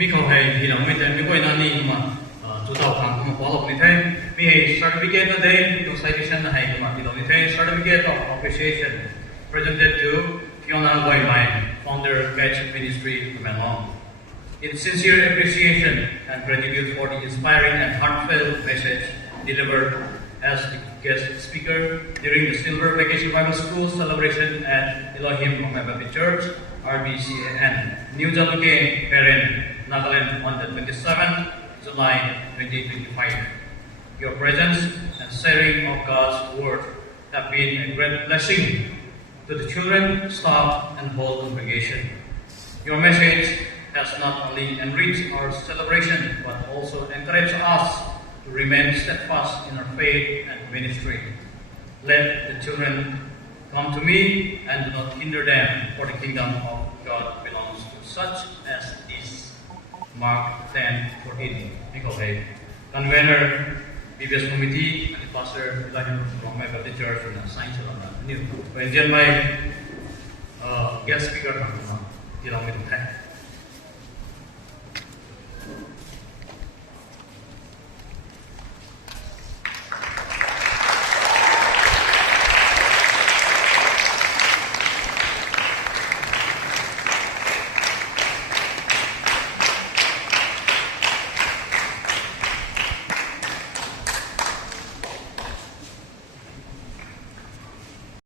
mi khâu hay thì lòng mi tên mi quay nani mà chủ tàu hàng cũng có học như thế mi hay certificate ở đây trong citation là hay mà thì lòng như thế certificate of appreciation presented to Fiona Boy, my founder batch ministry of Menlong. In sincere appreciation and gratitude for the inspiring and heartfelt message delivered as the guest speaker during the Silver Vacation Bible School celebration at Elohim of Baptist Church, RBCAN, New Jaluke, Peren, Nagaland on the 27th July 2025. Your presence and sharing of God's Word have been a great blessing to the children, staff, and whole congregation. Your message has not only enriched our celebration, but also encouraged us to remain steadfast in our faith and ministry. Let the children come to me and do not hinder them, for the kingdom of God belongs to such as these. Mark 10:14. Okay. Convener, BBS Committee, and Pastor Elohim from my Baptist Church in Science New. When by guest speaker from Elohim.